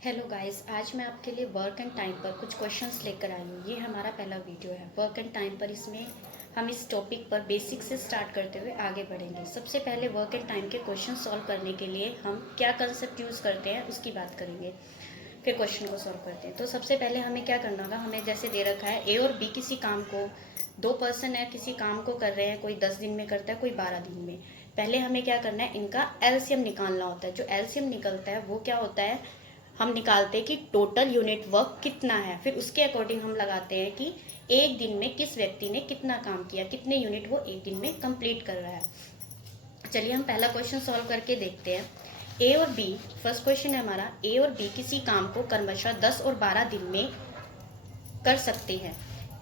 Hello guys, आज मैं आपके लिए वर्क एंड टाइम पर कुछ क्वेश्चंस लेकर आई हूँ। ये हमारा पहला वीडियो है वर्क एंड टाइम पर। इसमें हम इस टॉपिक पर बेसिक से स्टार्ट करते हुए आगे बढ़ेंगे। सबसे पहले वर्क एंड टाइम के क्वेश्चन सॉल्व करने के लिए हम क्या कंसेप्ट यूज़ करते हैं उसकी बात करेंगे, फिर क्वेश्चन को सॉल्व करते हैं। तो सबसे पहले हमें क्या करना होगा, हमें जैसे दे रखा है ए और बी किसी काम को, दो पर्सन है किसी काम को कर रहे हैं, कोई 10 दिन में करता है कोई 12 दिन में। पहले हमें क्या करना है, इनका एलसीएम निकालना होता है। जो एलसीएम निकलता है वो क्या होता है, हम निकालते हैं कि टोटल यूनिट वर्क कितना है। फिर उसके अकॉर्डिंग हम लगाते हैं कि एक दिन में किस व्यक्ति ने कितना काम किया, कितने यूनिट वो एक दिन में कंप्लीट कर रहा है। चलिए हम पहला क्वेश्चन सॉल्व करके देखते हैं। ए और बी, फर्स्ट क्वेश्चन है हमारा, ए और बी किसी काम को क्रमशः 10 और 12 दिन में कर सकते हैं।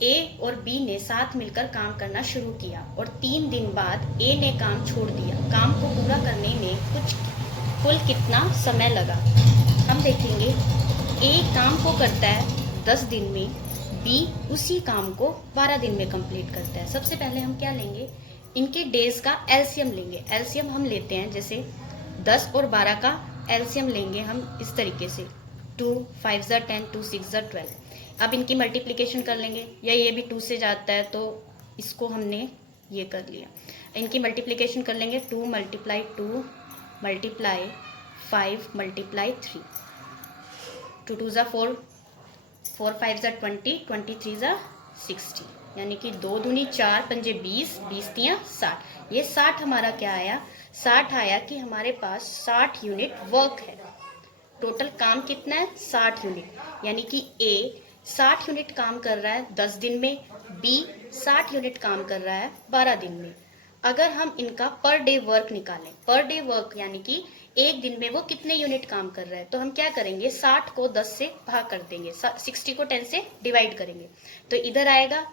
ए और बी ने साथ मिलकर काम करना शुरू किया और 3 दिन बाद ए ने काम छोड़ दिया। काम को पूरा करने में कुल कितना समय लगा। हम देखेंगे ए काम को करता है 10 दिन में, बी उसी काम को 12 दिन में कंप्लीट करता है। सबसे पहले हम क्या लेंगे, इनके डेज का एलसीएम लेंगे। एलसीएम हम लेते हैं जैसे 10 और 12 का एलसीएम लेंगे हम इस तरीके से 2 5 ज़ा 10 2 6 ज़ा 12। अब इनकी मल्टीप्लिकेशन कर लेंगे, या ये भी 2 से जाता है तो इसको हमने ये कर लिया। इनकी मल्टीप्लिकेशन कर लेंगे, 2 मल्टीप्लाई 2 मल्टीप्लाई 5 मल्टीप्लाई 3, 2 2 ज़ा 4 4 5 ज़ा 20 23 ज़ा 60, यानी कि 2 दूनी 4 पंजे 20 20 तियाँ 60। ये 60 हमारा क्या आया, 60 आया कि हमारे पास 60 यूनिट वर्क है। टोटल काम कितना है, 60 यूनिट, यानी कि ए 60 यूनिट काम कर रहा है 10 दिन में, बी 60 यूनिट काम कर रहा है 12 दिन में। अगर हम इनका पर डे वर्क निकालें, पर डे वर्क यानी कि एक दिन में वो कितने यूनिट काम कर रहा है, तो हम क्या करेंगे, 60 को 10 से भाग कर देंगे, 60 को 10 से डिवाइड करेंगे, तो इधर आएगा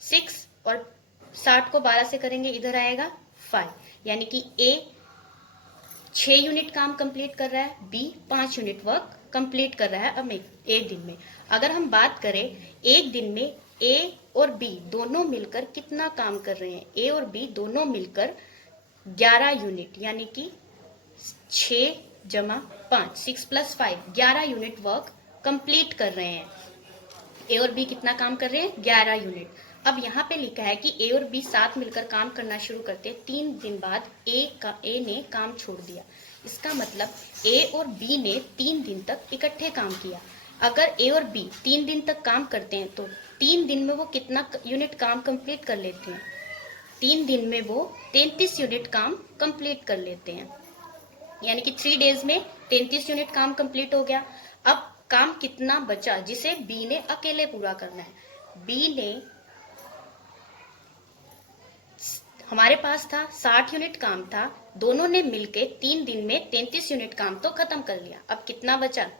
6 और 60 को 12 से करेंगे, इधर आएगा 5, यानी कि ए 6 यूनिट काम कंप्लीट कर रहा है, बी 5 यूनिट वर्क कंप्लीट कर रहा है अब एक दिन में। अगर हम बात करें एक दिन में ए और बी दोनों मिलकर कितना काम कर रहे हैं, ए और बी दोनों मिलकर 11 यूनिट, यानी कि 6 जमा 5 6 + 5 11 यूनिट वर्क कंप्लीट कर रहे हैं। ए और बी कितना काम कर रहे हैं, 11 यूनिट। अब यहाँ पे लिखा है कि ए और बी साथ मिलकर काम करना शुरू करते हैं, 3 दिन बाद ए ने काम छोड़ दिया। इसका मतलब ए और बी ने 3 दिन तक इकट्ठे काम किया। अगर ए और बी 3 दिन तक काम करते हैं तो 3 दिन में वो कितना यूनिट काम कंप्लीट कर लेते हैं, 3 दिन में वो 33 यूनिट काम कंप्लीट कर लेते हैं, यानी कि 3 डेज में 33 यूनिट काम कंप्लीट हो गया। अब काम कितना बचा जिसे बी ने अकेले पूरा करना है। बी ने, हमारे पास था 60 यूनिट काम था, दोनों ने मिलके 3 दिन में 33 यूनिट काम तो खत्म कर लिया। अब कितना बचा,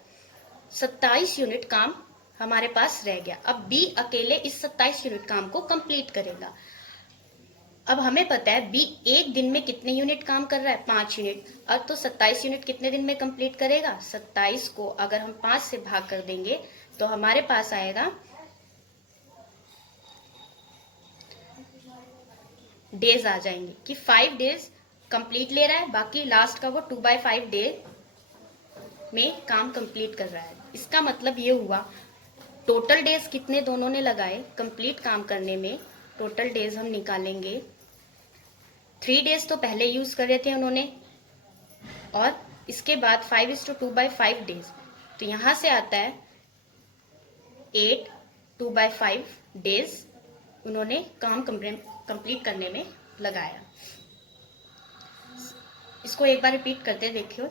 27 यूनिट काम हमारे पास रह गया। अब बी अकेले इस 27 यूनिट काम को कंप्लीट करेगा। अब हमें पता है बी एक दिन में कितने यूनिट काम कर रहा है, 5 यूनिट। अब तो 27 यूनिट कितने दिन में कंप्लीट करेगा, 27 को अगर हम 5 से भाग कर देंगे तो हमारे पास आएगा डेज आ जाएंगे कि 5 डेज कंप्लीट ले रहा है, बाकी लास्ट का वो 2/5 डे में काम कंप्लीट कर रहा है। इसका मतलब ये हुआ टोटल डेज कितने दोनों ने लगाए कंप्लीट काम करने में। टोटल डेज हम निकालेंगे, 3 डेज तो पहले यूज कर रहे थे उन्होंने, और इसके बाद 5:2/5 डेज, तो यहां से आता है 8 2/5 डेज उन्होंने काम कंप्लीट करने में लगाया। इसको एक बार रिपीट करते हैं, देखियो।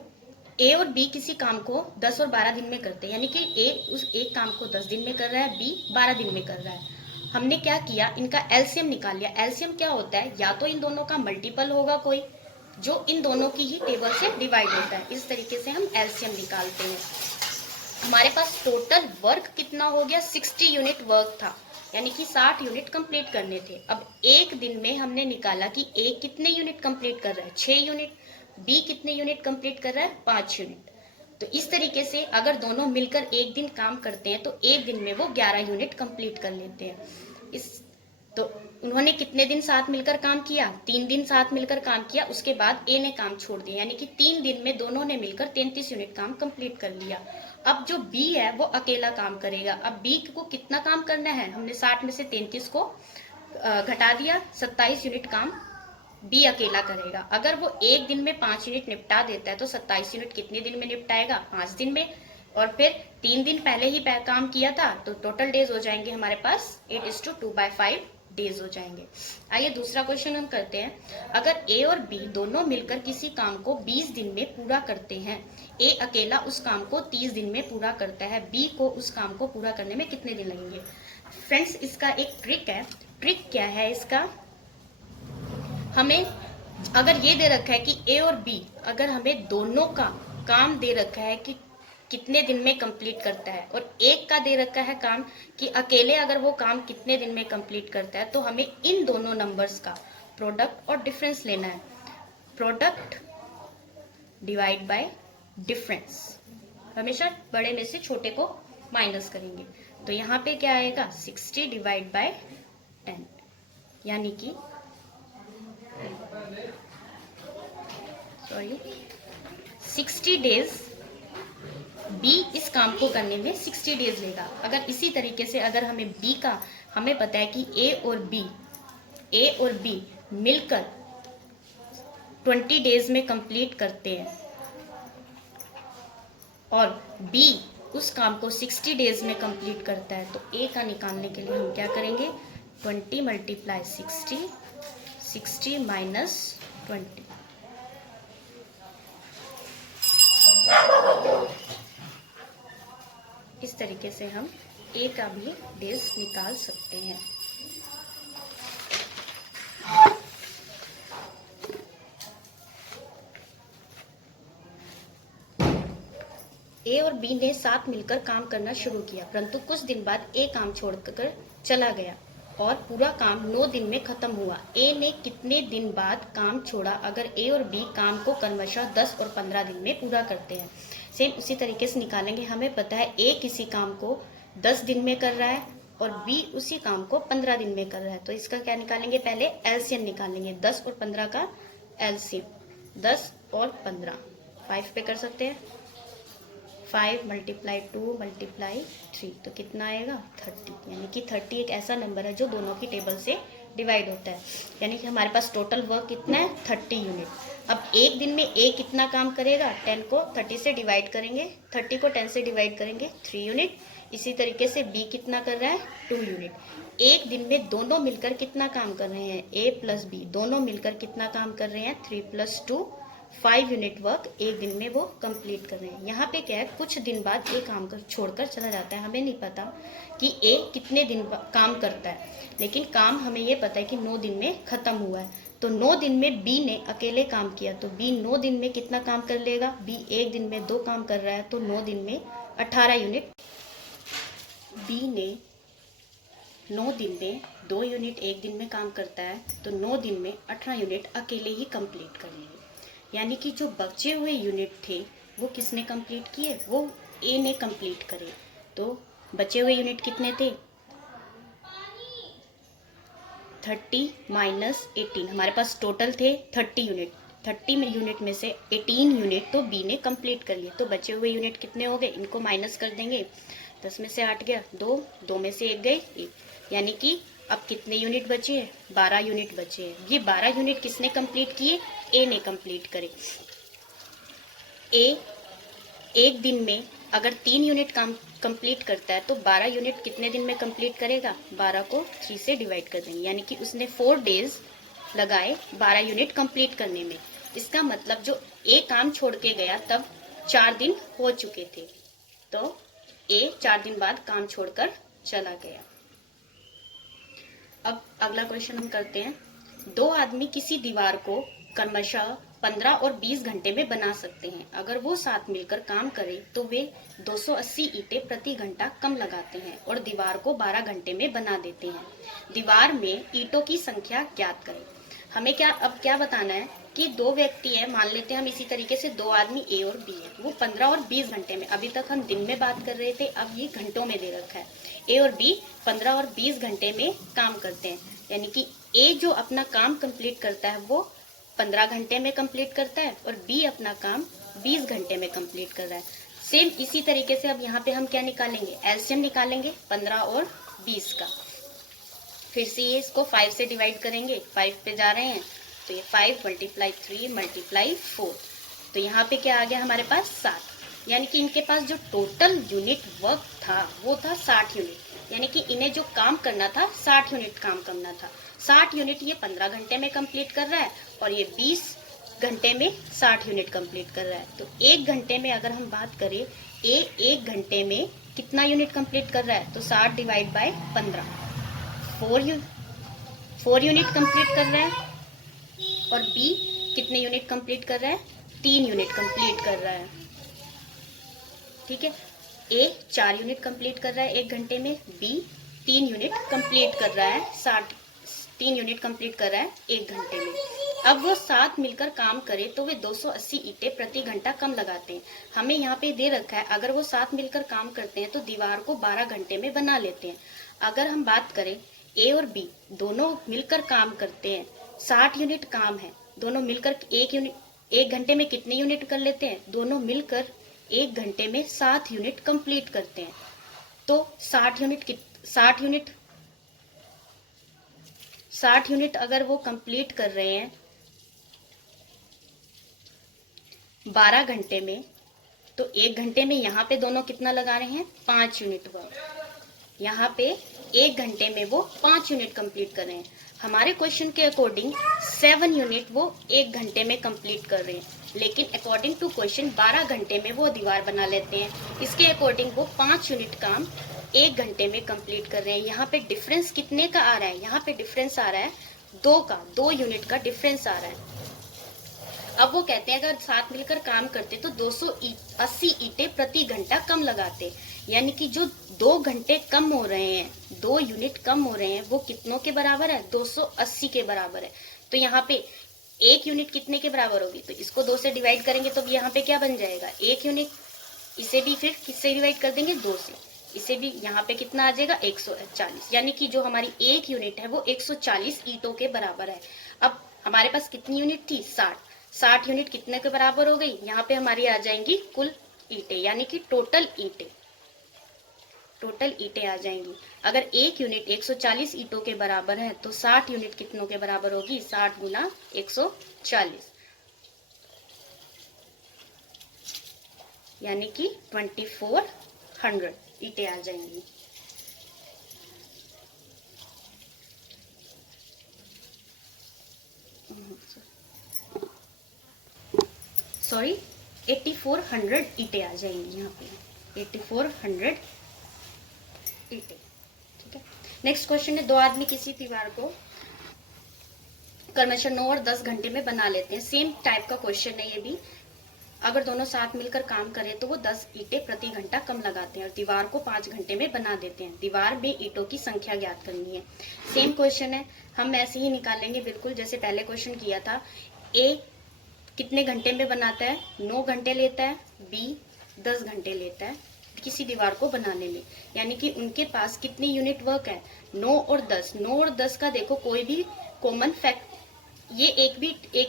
ए और बी किसी काम को 10 और 12 दिन में करते हैं, यानी कि ए उस एक काम को 10 दिन में कर रहा है, बी 12 दिन में कर रहा है। हमने क्या किया, इनका एलसीएम निकाल लिया। एलसीएम क्या होता है, या तो इन दोनों का मल्टीपल होगा कोई, जो इन दोनों की ही टेबल से डिवाइड होता है। इस तरीके से हम एलसीएम निकालते हैं। हमारे पास टोटल वर्क कितना हो गया, 60 यूनिट वर्क था, यानी कि 60 यूनिट कंप्लीट करने थे। अब एक दिन में हमने निकाला कि ए कितने यूनिट कंप्लीट कर रहा है, 6 यूनिट, बी कितने यूनिट कंप्लीट कर रहा है, 5 यूनिट। तो इस तरीके से अगर दोनों मिलकर एक दिन काम करते हैं तो एक दिन में वो 11 यूनिट कंप्लीट कर लेते हैं। इस तो उन्होंने कितने दिन साथ मिलकर काम किया? 3 दिन साथ मिलकर काम किया। उसके बाद ए ने काम छोड़ दिया, यानी कि 3 दिन में दोनों ने मिलकर 33 यूनिट काम कंप्लीट कर लिया। अब जो बी है वो अकेला काम करेगा। अब बी को कितना काम करना है? हमने 60 में से 33 को घटा दिया, 27 यूनिट काम बी अकेला करेगा। अगर वो एक दिन में 5 यूनिट निपटा देता है तो 27 यूनिट कितने दिन में निपटाएगा? 5 दिन में। और फिर 3 दिन पहले ही काम किया था, तो टोटल डेज हो जाएंगे हमारे पास 8:2/5 डेज हो जाएंगे। आइए दूसरा क्वेश्चन हम करते हैं। अगर ए और बी दोनों मिलकर किसी काम को 20 दिन में पूरा करते हैं, ए अकेला उस काम को 30 दिन में पूरा करता है, बी को उस काम को पूरा करने में कितने दिन लगेंगे? फ्रेंड्स, इसका एक ट्रिक है। ट्रिक क्या है इसका? हमें अगर ये दे रखा है कि ए और बी, अगर हमें दोनों का काम दे रखा है कि कितने दिन में कंप्लीट करता है, और एक का दे रखा है काम कि अकेले अगर वो काम कितने दिन में कंप्लीट करता है, तो हमें इन दोनों नंबर्स का प्रोडक्ट और डिफरेंस लेना है। प्रोडक्ट डिवाइड बाय डिफरेंस, हमेशा बड़े में से छोटे को माइनस करेंगे। तो यहाँ पे क्या आएगा? 60 डिवाइड बाय 10, यानी कि 60 डेज बी इस काम को करने में 60 डेज लेगा। अगर इसी तरीके से अगर हमें बी का, हमें पता है कि ए और बी मिलकर 20 डेज में कंप्लीट करते हैं और बी उस काम को 60 डेज में कंप्लीट करता है, तो ए का निकालने के लिए हम क्या करेंगे? 20 × 60, 60 - 20। इस तरीके से हम ए का भी डेज निकाल सकते हैं। ए और बी ने साथ मिलकर काम करना शुरू किया, परंतु कुछ दिन बाद ए काम छोड़कर चला गया और पूरा काम 9 दिन में खत्म हुआ। ए ने कितने दिन बाद काम छोड़ा? अगर ए और बी काम को क्रमशः 10 और 15 दिन में पूरा करते हैं। सेम उसी तरीके से निकालेंगे। हमें पता है ए किसी काम को 10 दिन में कर रहा है और बी उसी काम को 15 दिन में कर रहा है, तो इसका क्या निकालेंगे? पहले एलसीएम निकालेंगे। 10 और 15 का एलसीएम, 10 और 15 5 पे कर सकते हैं। 5 × 2 × 3, तो कितना आएगा? 30, यानी कि 30 एक ऐसा नंबर है जो दोनों की टेबल से डिवाइड होता है, यानी कि हमारे पास टोटल वर्क कितना है? 30 यूनिट। अब एक दिन में ए कितना काम करेगा? 10 को 30 से डिवाइड करेंगे, 30 को 10 से डिवाइड करेंगे, 3 यूनिट। इसी तरीके से बी कितना कर रहा है? 2 यूनिट। एक दिन में दोनों मिलकर कितना काम कर रहे हैं? ए प्लस बी दोनों मिलकर कितना काम कर रहे हैं? 3 + 2 5 यूनिट वर्क एक दिन में वो कंप्लीट कर रहे हैं। यहाँ पे क्या है? कुछ दिन बाद ए काम कर छोड़कर चला जाता है। हमें नहीं पता कि ए कितने दिन काम करता है, लेकिन काम हमें ये पता है कि 9 दिन में खत्म हुआ है। तो 9 दिन में बी ने अकेले काम किया, तो बी 9 दिन में कितना काम कर लेगा? बी एक दिन में 2 काम कर रहा है, तो 9 दिन में 18 यूनिट। बी ने 9 दिन में 2 यूनिट एक दिन में काम करता है, तो 9 दिन में 18 यूनिट अकेले ही कंप्लीट कर लेंगे। यानी कि जो बचे हुए यूनिट थे वो किसने कंप्लीट किए? वो ए ने कंप्लीट करे। तो बचे हुए यूनिट कितने थे? 30 - 18, हमारे पास टोटल थे 30 यूनिट। 30 यूनिट में से 18 यूनिट तो बी ने कंप्लीट कर लिए, तो बचे हुए यूनिट कितने हो गए? इनको माइनस कर देंगे। 10 में से 8 गया 2, 2 में से 1 गए 1, यानी कि अब कितने यूनिट बचे हैं? 12 यूनिट बचे हैं। ये 12 यूनिट किसने कंप्लीट किए? ए ने कंप्लीट करे। ए एक दिन में अगर 3 यूनिट काम कंप्लीट करता है, तो 12 यूनिट कितने दिन में कंप्लीट करेगा? 12 को 3 से डिवाइड कर देंगे, यानी कि उसने 4 डेज लगाए 12 यूनिट कंप्लीट करने में। इसका मतलब जो ए काम छोड़ के गया तब 4 दिन हो चुके थे, तो ए 4 दिन बाद काम छोड़कर चला गया। अब अगला क्वेश्चन हम करते हैं। 2 आदमी किसी दीवार को क्रमशः 15 और 20 घंटे में बना सकते हैं। अगर वो साथ मिलकर काम करें तो वे 280 ईंटें प्रति घंटा कम लगाते हैं और दीवार को 12 घंटे में बना देते हैं। दीवार में ईंटों की संख्या ज्ञात करें। हमें क्या बताना है कि 2 व्यक्ति हैं, मान लेते हैं हम इसी तरीके से 2 आदमी ए और बी है, वो 15 और 20 घंटे में, अभी तक हम दिन में बात कर रहे थे, अब ये घंटों में दे रखा है। ए और बी 15 और 20 घंटे में काम करते हैं। यानी कि ए जो अपना काम कंप्लीट करता है वो 15 घंटे में कंप्लीट करता है और बी अपना काम 20 घंटे में कंप्लीट कर रहा है। सेम इसी तरीके से अब यहाँ पे हम क्या निकालेंगे, एलसीएम निकालेंगे 15 और 20 का। फिर से ये इसको 5 से डिवाइड करेंगे, 5 पे जा रहे हैं तो ये 5 × 3 × 4, तो यहाँ पे क्या आ गया हमारे पास 7। यानी कि इनके पास जो टोटल यूनिट वर्क था वो था 60 यूनिट, यानी कि इन्हें जो काम करना था 60 यूनिट काम करना था। 60 यूनिट ये 15 घंटे में कंप्लीट कर रहा है और ये 20 घंटे में 60 यूनिट कंप्लीट कर रहा है। तो एक घंटे में अगर हम बात करें एक घंटे में कितना यूनिट कंप्लीट कर रहा है, तो 60 / 15 4 यूनिट कंप्लीट कर रहा है और बी कितने यूनिट कंप्लीट कर रहा है, 3 यूनिट कंप्लीट कर रहा है। ठीक है, ए 4 यूनिट कंप्लीट कर रहा है एक घंटे में, बी 3 यूनिट कंप्लीट कर रहा है 3 यूनिट कंप्लीट कर रहा है एक घंटे में। अब वो साथ मिलकर काम करे तो वे 280 ईंटें प्रति घंटा कम लगाते हैं। हमें यहाँ पे दे रखा है अगर वो साथ मिलकर काम करते हैं तो दीवार को 12 घंटे में बना लेते हैं। अगर हम बात करें ए और बी दोनों मिलकर काम करते हैं, 60 यूनिट काम है, दोनों मिलकर एक घंटे में कितने यूनिट कर लेते हैं, दोनों मिलकर एक घंटे में 7 यूनिट कंप्लीट करते हैं। तो 60 यूनिट अगर वो कंप्लीट कर रहे हैं 12 घंटे में, तो एक घंटे में यहाँ पे दोनों कितना लगा रहे हैं, 5 यूनिट वर्क। यहाँ पे एक घंटे में वो 5 यूनिट कंप्लीट कर रहे हैं। हमारे क्वेश्चन के अकॉर्डिंग 7 यूनिट वो एक घंटे में कंप्लीट कर रहे हैं, लेकिन अकॉर्डिंग टू क्वेश्चन 12 घंटे में वो दीवार बना लेते हैं। इसके अकॉर्डिंग वो 5 यूनिट काम एक घंटे में कंप्लीट कर रहे हैं। यहाँ पे डिफरेंस कितने का आ रहा है, यहाँ पे डिफरेंस आ रहा है 2 यूनिट का डिफरेंस आ रहा है। अब वो कहते हैं अगर साथ मिलकर काम करते तो 280 ईंटें प्रति घंटा कम लगाते, यानी कि जो 2 घंटे कम हो रहे हैं, 2 यूनिट कम हो रहे हैं, वो कितनों के बराबर है, 280 के बराबर है। तो यहाँ पे एक यूनिट कितने के बराबर होगी, तो इसको 2 से डिवाइड करेंगे तो यहाँ पे क्या बन जाएगा, 1 यूनिट। इसे भी फिर किससे डिवाइड कर देंगे, 2 से। इसे भी यहाँ पे कितना आ जाएगा, 140, यानी कि जो हमारी एक यूनिट है वो 140 ईंटों के बराबर है। अब हमारे पास कितनी यूनिट थी, 60 यूनिट कितने के बराबर हो गई, यहाँ पे हमारी आ जाएंगी कुल ईंटें, यानी कि टोटल ईंटें आ जाएंगी। अगर एक यूनिट 140 ईंटों के बराबर है तो 60 यूनिट कितनों के बराबर होगी, 60 × 140, यानी कि 2400 ईंटें आ जाएंगी। सॉरी 8400 ईंटें आ जाएंगी यहाँ पे, 8400 ईंटें। ठीक है, नेक्स्ट क्वेश्चन है, 2 आदमी किसी दीवार को क्रमशः 9 और 10 घंटे में बना लेते हैं। सेम टाइप का क्वेश्चन है ये भी। अगर दोनों साथ मिलकर काम करें तो वो 10 ईंटें प्रति घंटा कम लगाते हैं और दीवार को 5 घंटे में बना देते हैं। दीवार में ईंटों की संख्या ज्ञात करनी है। सेम क्वेश्चन है, हम ऐसे ही निकालेंगे बिल्कुल जैसे पहले क्वेश्चन किया था। ए कितने घंटे में बनाता है, 9 घंटे लेता है, बी 10 घंटे लेता है किसी दीवार को बनाने में, यानी कि उनके पास कितनी यूनिट वर्क है, 9 और 10। 9 और 10 का देखो कोई भी कॉमन फैक्ट, ये एक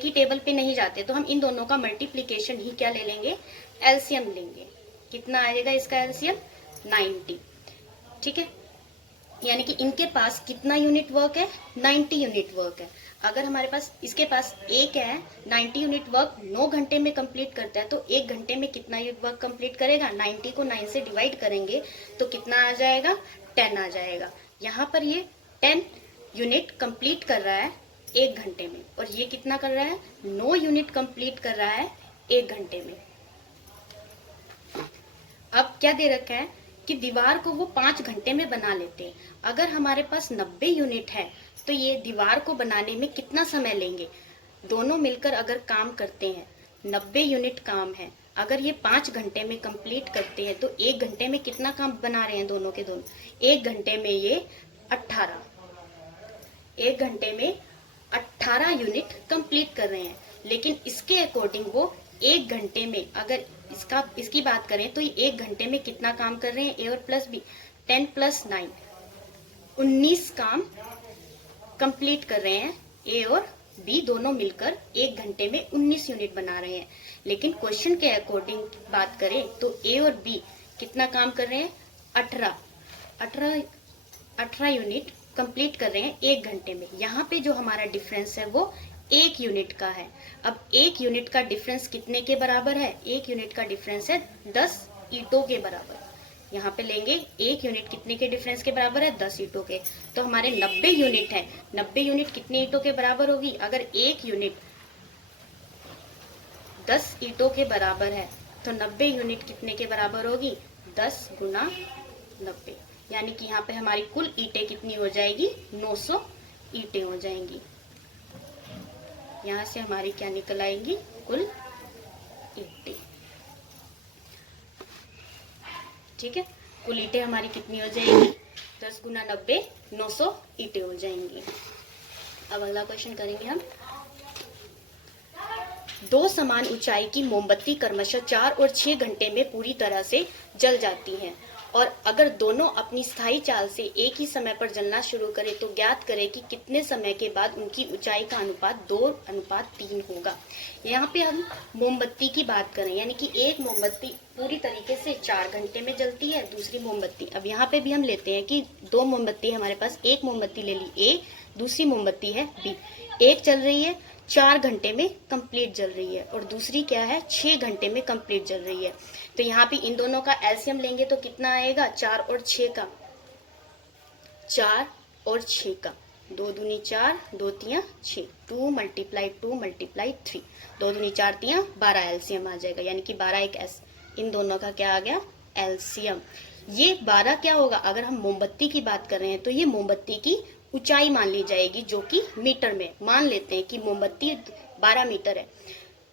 ही टेबल पे नहीं जाते, तो हम इन दोनों का मल्टीप्लीकेशन ही क्या ले लेंगे, एलसीएम लेंगे। कितना आएगा इसका एलसीएम, 90। ठीक है, यानी कि इनके पास कितना यूनिट वर्क है, 90 यूनिट वर्क है। अगर हमारे पास इसके पास एक है 90 यूनिट वर्क 9 घंटे में कंप्लीट करता है, तो एक घंटे में कितना यूनिट वर्क कंप्लीट करेगा, 90 को 9 से डिवाइड करेंगे तो कितना आ जाएगा, 10 आ जाएगा। यहाँ पर ये 10 यूनिट कंप्लीट कर रहा है एक घंटे में, और ये कितना कर रहा है, 9 यूनिट कंप्लीट कर रहा है एक घंटे में। अब क्या दे रखा है कि दीवार को वो 5 घंटे में बना लेते हैं। अगर हमारे पास 90 यूनिट है तो ये दीवार को बनाने में कितना समय लेंगे, दोनों मिलकर अगर काम करते हैं, 90 यूनिट काम है, अगर ये 5 घंटे में कंप्लीट करते हैं तो एक घंटे में कितना काम बना रहे हैं दोनों के दोनों, एक घंटे में ये 18, एक घंटे में 18 यूनिट कंप्लीट कर रहे हैं। लेकिन इसके अकॉर्डिंग वो एक घंटे में, अगर इसकी बात करें तो ये एक घंटे में कितना काम कर रहे हैं, ए और प्लस बी, 10 + 9 19 काम कंप्लीट कर रहे हैं, ए और बी दोनों मिलकर 1 घंटे में 19 यूनिट बना रहे हैं। लेकिन क्वेश्चन के अकॉर्डिंग बात करें तो ए और बी कितना काम कर रहे हैं, 18 यूनिट कंप्लीट कर रहे हैं 1 घंटे में। यहाँ पे जो हमारा डिफरेंस है वो 1 यूनिट का है। अब 1 यूनिट का डिफरेंस कितने के बराबर है, 1 यूनिट का डिफरेंस है 10 ईंटों के बराबर। यहाँ पे लेंगे 1 यूनिट कितने के डिफरेंस के बराबर है, 10 ईंटों के। तो हमारे 90 यूनिट है, 90 यूनिट कितने ईंटों के बराबर होगी, अगर 1 यूनिट 10 ईंटों के बराबर है तो 90 यूनिट कितने के बराबर होगी, 10 गुना 90, यानी कि यहाँ पे हमारी कुल ईंटें कितनी हो जाएगी, 900 ईंटें हो जाएंगी। यहाँ से हमारी क्या निकल आएंगी, कुल ईंटें। ठीक है, कुल ईंटें हमारी कितनी हो जाएगी, 10 गुना 90, 900 ईंटें हो जाएंगी। अब अगला क्वेश्चन करेंगे हम। 2 समान ऊंचाई की मोमबत्ती क्रमशः 4 और 6 घंटे में पूरी तरह से जल जाती हैं, और अगर दोनों अपनी स्थायी चाल से एक ही समय पर जलना शुरू करें तो ज्ञात करें कि कितने समय के बाद उनकी ऊंचाई का अनुपात 2:3 होगा। यहाँ पे हम मोमबत्ती की बात करें, यानी कि एक मोमबत्ती पूरी तरीके से 4 घंटे में जलती है, दूसरी मोमबत्ती, अब यहाँ पे भी हम लेते हैं कि 2 मोमबत्ती हमारे पास, एक मोमबत्ती ले ली ए, दूसरी मोमबत्ती है बी। एक चल रही है 4 घंटे में कंप्लीट जल रही है और दूसरी क्या है, 6 घंटे में कंप्लीट जल रही है। तो यहाँ पे इन दोनों का एलसीएम लेंगे तो कितना आएगा, 4 और 6 का, 4 और 6 का, 2 दूनी 4, 2 तियां 6, 2 × 2 × 3, 2 दूनी 4 तियां 12 एलसीएम आ जाएगा, यानी कि 12 एक एस, इन दोनों का क्या आ गया, एलसीएम। ये 12 क्या होगा, अगर हम मोमबत्ती की बात कर रहे हैं तो ये मोमबत्ती की ऊंचाई मान ली जाएगी, जो कि मीटर में मान लेते हैं कि मोमबत्ती 12 मीटर है।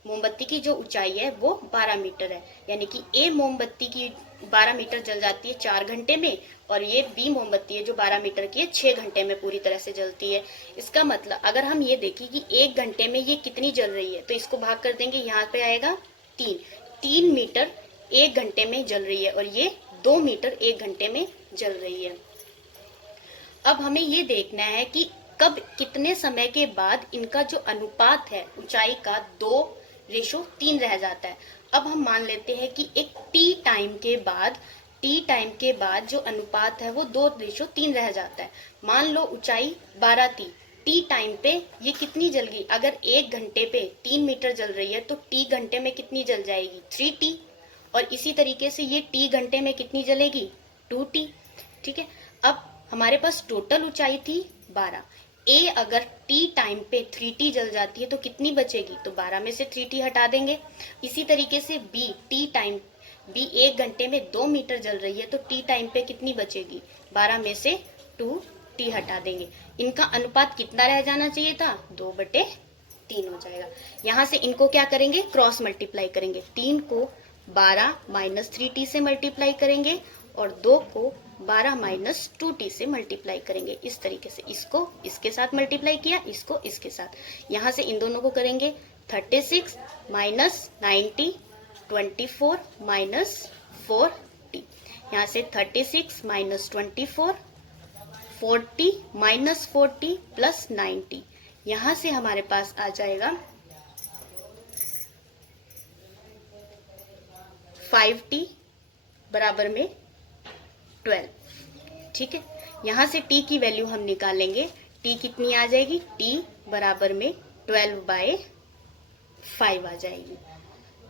मोमबत्ती की जो ऊंचाई है वो 12 मीटर है, यानी कि ए मोमबत्ती की 12 मीटर जल जाती है 4 घंटे में, और ये बी मोमबत्ती है जो 12 मीटर की है 6 घंटे में पूरी तरह से जलती है। इसका मतलब अगर हम ये देखें कि 1 घंटे में ये कितनी जल रही है तो इसको भाग कर देंगे, यहाँ पे आएगा 3 मीटर 1 घंटे में जल रही है, और ये 2 मीटर 1 घंटे में जल रही है। अब हमें ये देखना है कि कब कितने समय के बाद इनका जो अनुपात है ऊंचाई का 2:3 रह जाता है। अब हम मान लेते हैं कि एक टी टाइम के बाद जो अनुपात है वो 2:3 रह जाता है। मान लो ऊंचाई 12 थी, टी टाइम पे ये कितनी जल गई, अगर 1 घंटे पे 3 मीटर जल रही है तो टी घंटे में कितनी जल जाएगी, 3T, और इसी तरीके से ये टी घंटे में कितनी जलेगी, 2T। ठीक है, अब हमारे पास टोटल ऊंचाई थी 12, ए अगर टी टाइम पे 3T जल जाती है तो कितनी बचेगी, तो 12 में से 3T हटा देंगे। इसी तरीके से बी 1 घंटे में 2 मीटर जल रही है तो टी टाइम पे कितनी बचेगी, 12 में से 2T हटा देंगे। इनका अनुपात कितना रह जाना चाहिए था, 2/3 हो जाएगा। यहाँ से इनको क्या करेंगे, क्रॉस मल्टीप्लाई करेंगे, 3 को 12 - 3T से मल्टीप्लाई करेंगे और 2 को 12 - 2T से मल्टीप्लाई करेंगे। इस तरीके से इसको इसके साथ मल्टीप्लाई किया, इसको इसके साथ, यहाँ से इन दोनों को करेंगे 36 - 90, 24 - 4T, यहाँ से 36 - 24, 40 - 40 प्लस 90, यहाँ से हमारे पास आ जाएगा 5T बराबर में 12। ठीक है, यहाँ से t की वैल्यू हम निकालेंगे, t कितनी आ जाएगी, t बराबर में 12/5 आ जाएगी,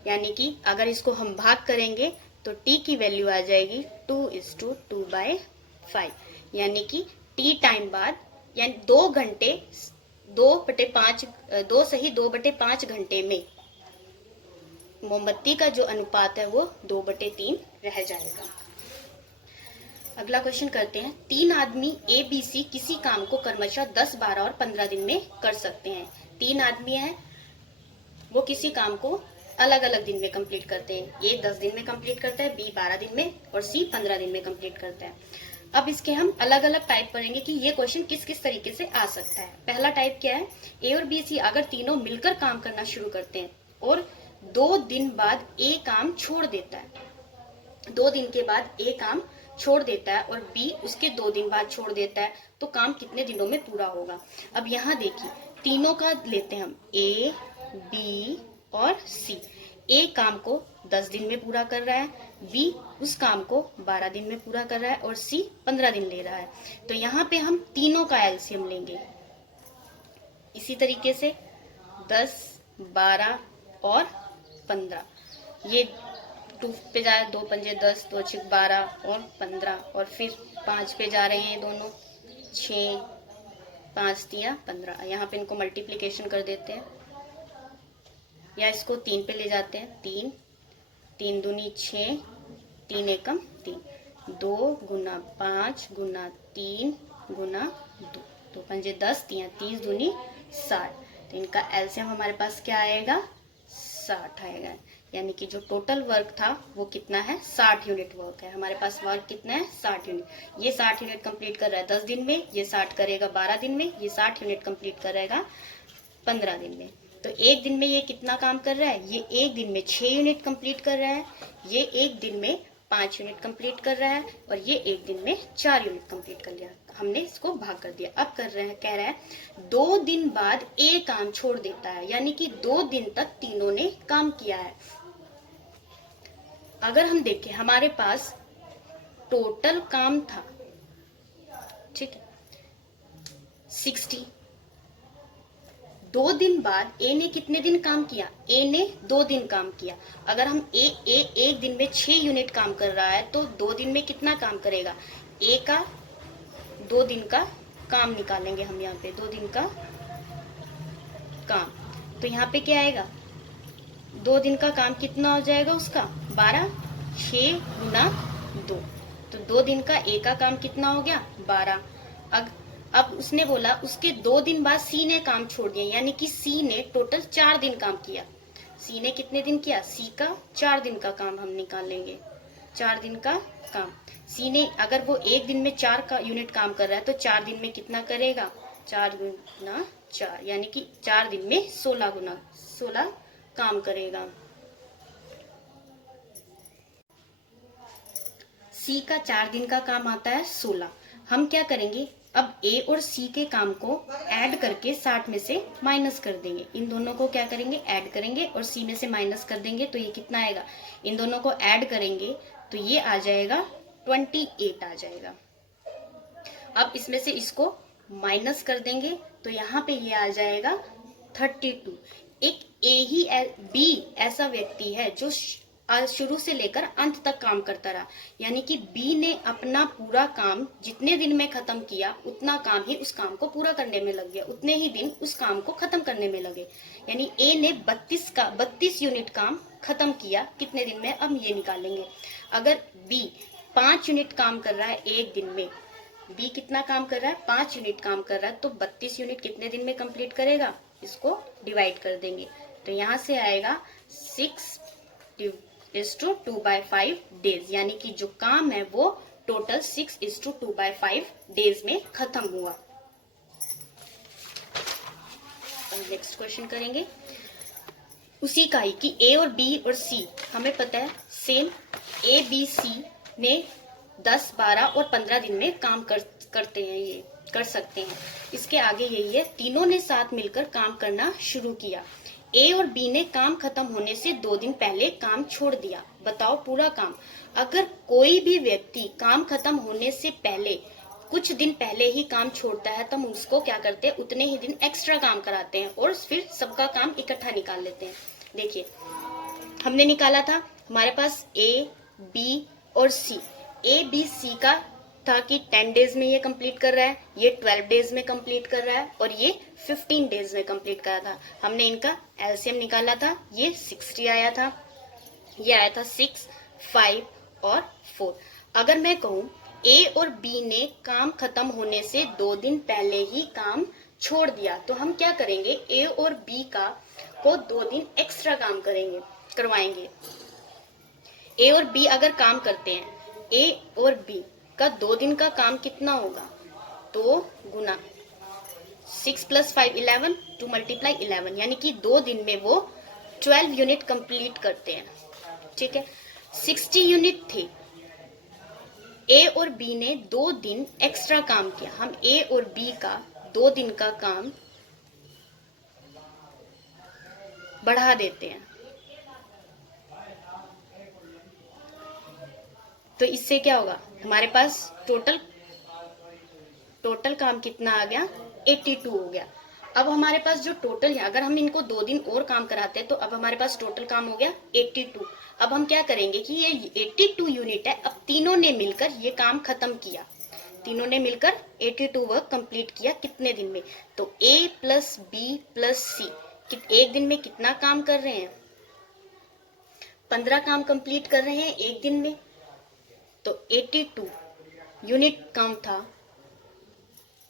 यानी कि अगर इसको हम भाग करेंगे तो t की वैल्यू आ जाएगी 2:2/5, यानी कि t टाइम बाद, यानी 2 घंटे 2/5 घंटे में मोमबत्ती का जो अनुपात है वो 2/3 रह जाएगा। अगला क्वेश्चन करते हैं। 3 आदमी ABC किसी काम को क्रमशः 10, 12 और 15 दिन में कर सकते हैं। 3 आदमी हैं, वो किसी काम को अलग अलग दिन में कंप्लीट करते हैं। A 10 दिन में कंप्लीट करता है, B 12 दिन में और C 15 दिन में कंप्लीट करता है। अब इसके हम अलग अलग टाइप पढ़ेंगे कि ये क्वेश्चन किस किस तरीके से आ सकता है। पहला टाइप क्या है, A और B, C अगर तीनों मिलकर काम करना शुरू करते हैं और 2 दिन बाद A काम छोड़ देता है, 2 दिन के बाद A काम छोड़ देता है और बी उसके 2 दिन बाद छोड़ देता है, तो काम कितने दिनों में पूरा होगा। अब यहाँ देखिए तीनों का लेते हैं हम, ए बी और सी। ए काम को 10 दिन में पूरा कर रहा है, बी उस काम को 12 दिन में पूरा कर रहा है और सी 15 दिन ले रहा है। तो यहाँ पे हम तीनों का एलसीएम लेंगे। इसी तरीके से 10, 12 और 15, ये 2 पे जा रहे हैं, 2 पंजे 10, 2 छक 12 और 15, और फिर 5 पे जा रहे हैं दोनों, 6, 5 तिया 15। यहाँ पे इनको मल्टीप्लिकेशन कर देते हैं या इसको 3 पे ले जाते हैं। 3, 3 दूनी 6, 3 एकम 3, 2 गुना 5 गुना 3 गुना 2, 2 पंजे 10, 30 दूनी 60। तो इनका एलसीएम हमारे पास क्या आएगा, 60 आएगा। यानी कि जो टोटल वर्क था वो कितना है, 60 यूनिट वर्क है। हमारे पास वर्क कितना है, 60 यूनिट। ये 60 यूनिट कंप्लीट कर रहा है 10 दिन में, ये 60 करेगा 12 दिन में, ये 60 यूनिट कंप्लीट करेगा 15 दिन में। तो एक दिन में ये कितना काम कर रहा है, ये एक दिन में 6 यूनिट कंप्लीट कर रहा है, ये एक दिन में 5 यूनिट कंप्लीट कर रहा है और ये एक दिन में 4 यूनिट कंप्लीट कर लिया। हमने इसको भाग कर दिया। अब कर रहे हैं, कह रहा है 2 दिन बाद ए काम छोड़ देता है, यानी कि 2 दिन तक तीनों ने काम किया है। अगर हम देखें हमारे पास टोटल काम था, ठीक है, 60। 2 दिन बाद ए ने कितने दिन काम किया, ए ने 2 दिन काम किया। अगर हम ए एक दिन में 6 यूनिट काम कर रहा है तो 2 दिन में कितना काम करेगा, ए का 2 दिन का काम निकालेंगे हम यहाँ पे, 2 दिन का काम। तो यहाँ पे क्या आएगा, 2 दिन का काम कितना हो जाएगा उसका, 12, 6 गुना 2। तो 2 दिन का ए का काम कितना हो गया, 12। अब उसने बोला उसके 2 दिन बाद सी ने काम छोड़ दिया, यानी कि सी ने टोटल 4 दिन काम किया। सी ने कितने दिन किया, सी का 4 दिन का काम हम निकालेंगे, 4 दिन का काम। सी ने अगर वो एक दिन में 4 का यूनिट काम कर रहा है तो 4 दिन में कितना करेगा, 4 गुना 4, यानी कि 4 दिन में 16 गुना 16 काम करेगा। सी का 4 दिन का काम आता है 16। हम क्या करेंगे, अब ए और सी के काम को ऐड करके 60 में से माइनस कर देंगे। इन दोनों को क्या करेंगे, ऐड करेंगे और सी में से माइनस कर देंगे। तो ये कितना आएगा, इन दोनों को ऐड करेंगे तो ये आ जाएगा 28 आ जाएगा। अब इसमें से इसको माइनस कर देंगे तो यहाँ पे ये आ जाएगा 32। एक बी ऐसा व्यक्ति है जो शुरू से लेकर अंत तक काम करता रहा, यानी कि बी ने अपना पूरा काम जितने दिन में खत्म किया उतना काम ही उस काम को पूरा करने में लग गया, उतने ही दिन उस काम को खत्म करने में लगे। यानी ए ने 32 यूनिट काम खत्म किया कितने दिन में, अब ये निकालेंगे। अगर बी 5 यूनिट काम कर रहा है एक दिन में, बी कितना काम कर रहा है, 5 यूनिट काम कर रहा है, तो 32 यूनिट कितने दिन में कंप्लीट करेगा, इसको डिवाइड कर देंगे। तो यहाँ से आएगा 6:2/5 डेज, यानी कि जो काम है वो टोटल 6:2/5 डेज में खत्म हुआ। नेक्स्ट क्वेश्चन करेंगे उसी का ही कि ए और बी और सी हमें पता है सेम, ए बी सी ने 10, 12 और 15 दिन में काम करते हैं, ये कर सकते हैं। इसके आगे यही है, तीनों ने साथ मिलकर काम करना शुरू किया। ए और बी ने काम खत्म होने से 2 दिन पहले काम छोड़ दिया। बताओ पूरा काम। अगर कोई भी व्यक्ति काम खत्म होने से पहले कुछ दिन पहले ही काम छोड़ता है तो हम उसको क्या करते हैं, उतने ही दिन एक्स्ट्रा काम कराते हैं और फिर सबका काम इकट्ठा निकाल लेते हैं। देखिए हमने निकाला था, हमारे पास ए बी और सी, ए बी सी का था कि 10 डेज में ये कंप्लीट कर रहा है, ये 12 डेज में कंप्लीट कर रहा है और ये 15 डेज में कंप्लीट कर रहा था। हमने इनका एलसीएम निकाला था, ये 60 आया था, ये आया था 6, 5 और 4। अगर मैं कहूं ए और बी ने काम खत्म होने से 2 दिन पहले ही काम छोड़ दिया तो हम क्या करेंगे, ए और बी को 2 दिन एक्स्ट्रा काम करवाएंगे। ए और बी अगर काम करते हैं, ए और बी का 2 दिन का काम कितना होगा, तो गुना 6 + 5 11 टू मल्टीप्लाई 11, यानी कि 2 दिन में वो 12 यूनिट कंप्लीट करते हैं। ठीक है, 60 यूनिट थे ए और बी ने 2 दिन एक्स्ट्रा काम किया। हम ए और बी का 2 दिन का काम बढ़ा देते हैं। तो इससे क्या होगा, हमारे पास टोटल काम कितना आ गया, 82 हो गया। अब हमारे पास जो टोटल है, अगर हम इनको 2 दिन और काम कराते हैं तो अब हमारे पास टोटल काम हो गया 82। अब हम क्या करेंगे कि ये 82 यूनिट है, अब तीनों ने मिलकर ये काम खत्म किया। तीनों ने मिलकर 82 वर्क कंप्लीट किया कितने दिन में, तो ए प्लस बी प्लस सी एक दिन में कितना काम कर रहे हैं, 15 काम कंप्लीट कर रहे हैं एक दिन में। तो 82 यूनिट काम था,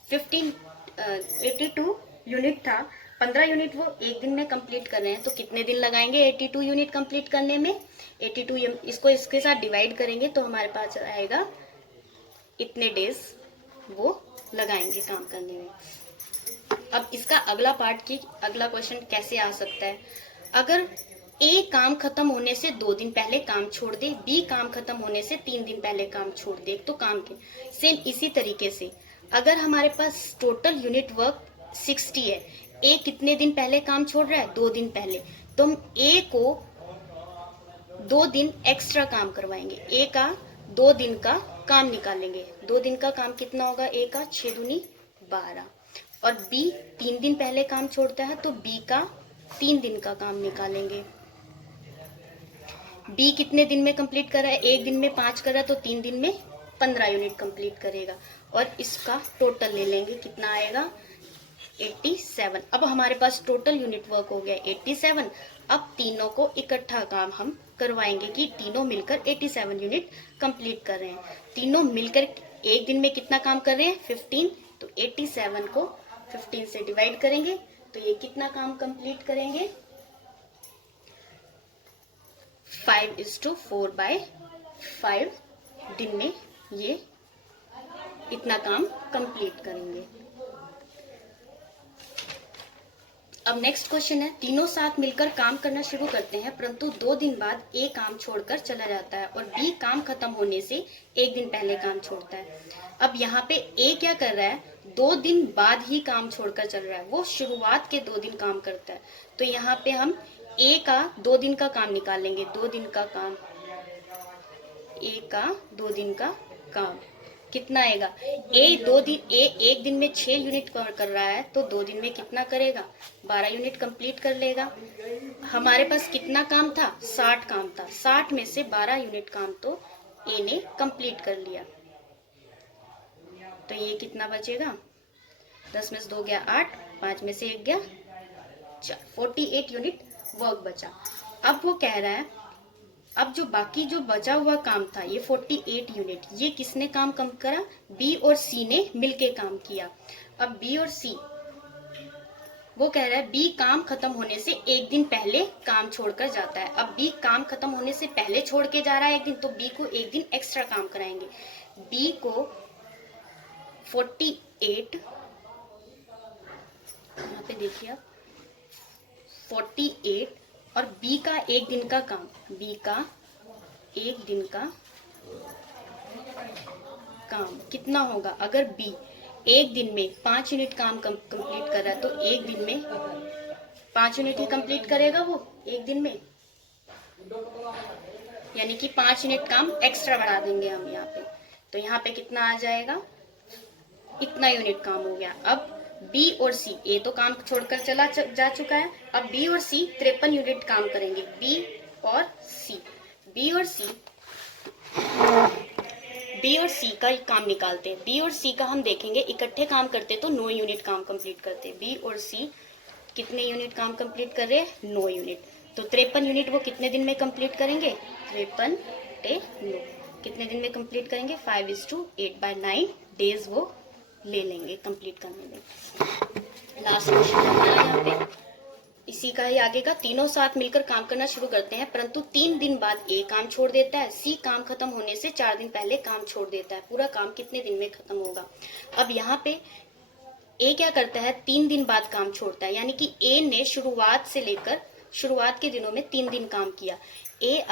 82 यूनिट था, 15 यूनिट वो एक दिन में कंप्लीट कर रहे हैं। तो कितने दिन लगाएंगे 82 यूनिट कंप्लीट करने में, 82 इसको इसके साथ डिवाइड करेंगे तो हमारे पास आएगा इतने डेज वो लगाएंगे काम करने में। अब इसका अगला पार्ट की अगला क्वेश्चन कैसे आ सकता है, अगर ए काम खत्म होने से 2 दिन पहले काम छोड़ दे, बी काम खत्म होने से 3 दिन पहले काम छोड़ दे, तो काम के सेम इसी तरीके से अगर हमारे पास टोटल यूनिट वर्क 60 है, ए कितने दिन पहले काम छोड़ रहा है, 2 दिन पहले, तो हम ए को 2 दिन एक्स्ट्रा काम करवाएंगे, ए का 2 दिन का काम निकालेंगे। 2 दिन का काम कितना होगा, ए का 6 दूनी 12, और बी 3 दिन पहले काम छोड़ता है तो बी का 3 दिन का काम निकालेंगे। बी कितने दिन में कंप्लीट कर रहा है, एक दिन में 5 कर रहा है तो 3 दिन में 15 यूनिट कंप्लीट करेगा, और इसका टोटल ले लेंगे कितना आएगा 87। अब हमारे पास टोटल यूनिट वर्क हो गया 87। अब तीनों को इकट्ठा काम हम करवाएंगे कि तीनों मिलकर 87 यूनिट कंप्लीट कर रहे हैं। तीनों मिलकर एक दिन में कितना काम कर रहे हैं 15, तो 87 को 15 से डिवाइड करेंगे तो ये कितना काम कंप्लीट करेंगे 5:4/5 दिन में ये इतना काम कंप्लीट करेंगे। अब नेक्स्ट क्वेश्चन है, तीनों साथ मिलकर काम करना शुरू करते हैं परंतु 2 दिन बाद ए काम छोड़कर चला जाता है और बी काम खत्म होने से 1 दिन पहले काम छोड़ता है। अब यहाँ पे ए क्या कर रहा है, 2 दिन बाद ही काम छोड़कर चल रहा है, वो शुरुआत के 2 दिन काम करता है। तो यहाँ पे हम ए का 2 दिन का काम निकालेंगे, 2 दिन का काम, ए का 2 दिन का काम कितना आएगा, ए 1 दिन में 6 यूनिट कर रहा है तो 2 दिन में कितना करेगा 12 यूनिट कंप्लीट कर लेगा। हमारे पास कितना काम था 60 काम था, 60 में से 12 यूनिट काम तो ए ने कंप्लीट कर लिया, तो ये कितना बचेगा 10 में से 2 गया 8, 5 में से 1 गया 4, 48 यूनिट वर्क बचा। अब वो कह रहा है अब जो बाकी जो बचा हुआ काम था ये 48 यूनिट, ये किसने काम कम करा, बी और सी ने मिलके काम किया। अब बी और सी, वो कह रहा है बी काम खत्म होने से 1 दिन पहले काम छोड़कर जाता है। अब बी काम खत्म होने से पहले छोड़ के जा रहा है 1 दिन, तो बी को 1 दिन एक्स्ट्रा काम कराएंगे। बी को 48, यहाँ पे देखिए आप 48 और बी का 1 दिन का काम, बी का 1 दिन का काम कितना होगा, अगर बी 1 दिन में 5 यूनिट काम कंप्लीट कर रहा है तो 1 दिन में 5 यूनिट ही कंप्लीट करेगा वो 1 दिन में, यानी कि 5 यूनिट काम एक्स्ट्रा बढ़ा देंगे हम यहाँ पे, तो यहाँ पे कितना आ जाएगा, इतना यूनिट काम हो गया। अब बी और सी, ए तो काम छोड़कर जा चुका है, अब बी और सी 53 यूनिट काम करेंगे, बी और सी का काम निकालते हैं। बी और सी का हम देखेंगे इकट्ठे काम करते तो 9 यूनिट काम कंप्लीट करते। बी और सी कितने यूनिट काम कंप्लीट कर रहे हैं 9 यूनिट, तो 53 यूनिट वो कितने दिन में कंप्लीट करेंगे, 53 9 कितने दिन में कंप्लीट करेंगे 5:8/9 डेज वो ले लेंगे कंप्लीट करने में। लास्ट क्वेश्चन हमारा यहाँ पे इसी का ही आगे का, तीनों साथ मिलकर काम करना शुरू करते हैं परंतु 3 दिन बाद ए काम छोड़ देता है, सी काम खत्म होने से 4 दिन पहले काम छोड़ देता है। पूरा काम कितने दिन में खत्म होगा। अब यहाँ पे ए क्या करता है 3 दिन बाद काम छोड़ता है, यानी कि ए ने शुरुआत के दिनों में 3 दिन काम किया। ए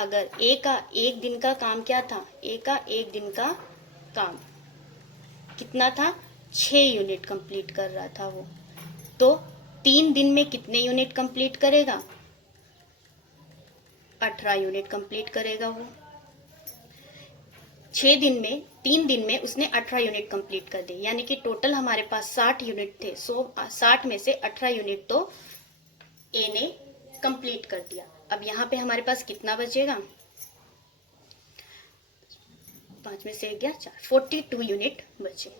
का 1 दिन का काम क्या था, ए का 1 दिन का काम। कितना था? 6 यूनिट कंप्लीट कर रहा था वो। तो 3 दिन में कितने यूनिट कंप्लीट करेगा? 18 यूनिट कंप्लीट करेगा वो। 6 दिन में, 3 दिन में उसने 18 यूनिट कंप्लीट कर दी, यानी कि टोटल हमारे पास 60 यूनिट थे। 60 में से 18 यूनिट तो ए ने कंप्लीट कर दिया। अब यहाँ पे हमारे पास कितना बचेगा? 5 में से 1 गया 4, 42 यूनिट बचे।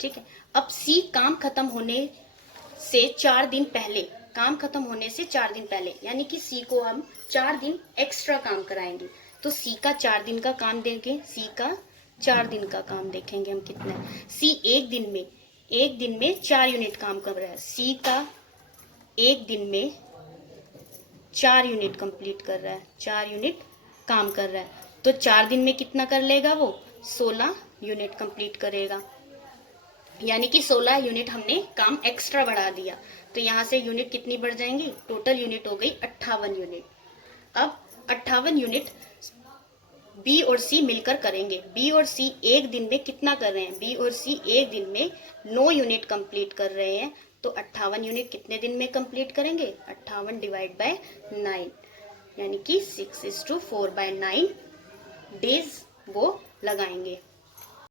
ठीक है। अब सी काम खत्म होने से 4 दिन पहले, काम खत्म होने से 4 दिन पहले, यानी कि सी को हम 4 दिन एक्स्ट्रा काम कराएंगे। तो सी का 4 दिन का काम देंगे, सी का 4 दिन का काम देखेंगे हम कितना है। सी एक दिन में 4 यूनिट काम कर रहा है। सी का एक दिन में 4 यूनिट कंप्लीट कर रहा है, 4 यूनिट काम कर रहा है। तो 4 दिन में कितना कर लेगा वो? 16 यूनिट कंप्लीट करेगा, यानी कि 16 यूनिट हमने काम एक्स्ट्रा बढ़ा दिया। तो यहाँ से यूनिट कितनी बढ़ जाएंगी? टोटल यूनिट हो गई 58 यूनिट। अब 58 यूनिट बी और सी मिलकर करेंगे। बी और सी एक दिन में कितना कर रहे हैं? बी और सी एक दिन में 9 यूनिट कंप्लीट कर रहे हैं। तो 58 यूनिट कितने दिन में कंप्लीट करेंगे? 58 डिवाइड बाय 9, यानी कि 6:4/9 डेज वो लगाएंगे।